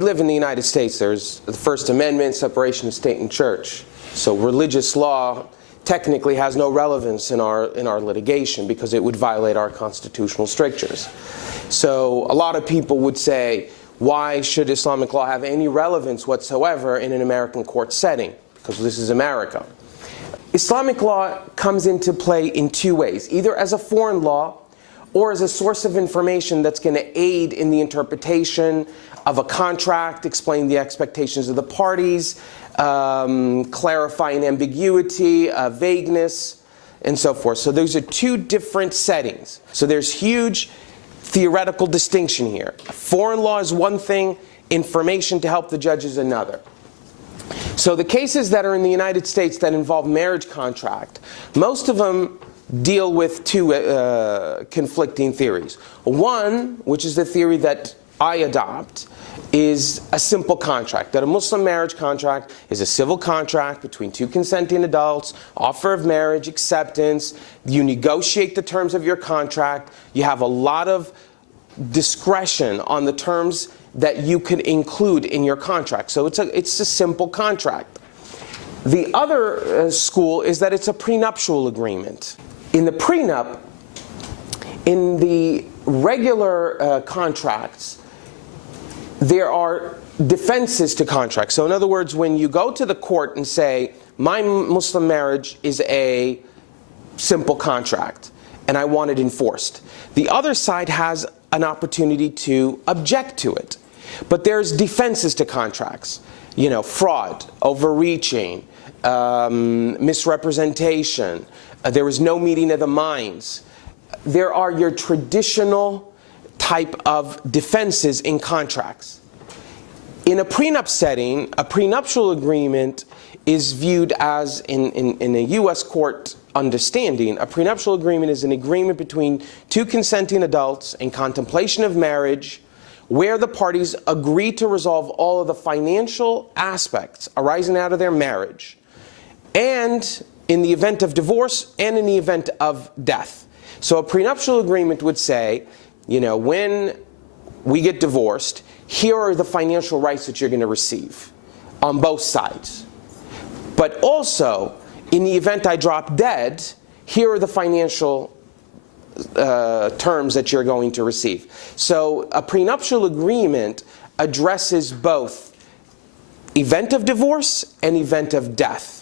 we live in the United States. There's the First Amendment, separation of state and church. So religious law technically has no relevance in our litigation because it would violate our constitutional strictures. So a lot of people would say, why should Islamic law have any relevance whatsoever in an American court setting? Because this is America. Islamic law comes into play in two ways, either as a foreign law or as a source of information that's going to aid in the interpretation of a contract, explain the expectations of the parties, clarifying ambiguity, vagueness, and so forth. So those are two different settings. So there's huge theoretical distinction here. Foreign law is one thing, information to help the judge is another. So the cases that are in the United States that involve marriage contract, most of them deal with two conflicting theories. One, which is the theory that I adopt, is a simple contract, that a Muslim marriage contract is a civil contract between two consenting adults, offer of marriage, acceptance, you negotiate the terms of your contract, you have a lot of discretion on the terms that you could include in your contract. So it's a simple contract. The other school is that it's a prenuptial agreement. In the prenup, in the regular contracts, there are defenses to contracts. So in other words, when you go to the court and say, my Muslim marriage is a simple contract and I want it enforced, the other side has an opportunity to object to it. But there's defenses to contracts. You know, fraud, overreaching, misrepresentation, there was no meeting of the minds. There are your traditional type of defenses in contracts. In a prenup setting, a prenuptial agreement is viewed as, in a U.S. court understanding, a prenuptial agreement is an agreement between two consenting adults in contemplation of marriage where the parties agree to resolve all of the financial aspects arising out of their marriage, and in the event of divorce and in the event of death. So a prenuptial agreement would say, you know, when we get divorced, here are the financial rights that you're going to receive on both sides. But also, in the event I drop dead, here are the financial terms that you're going to receive. So a prenuptial agreement addresses both event of divorce and event of death.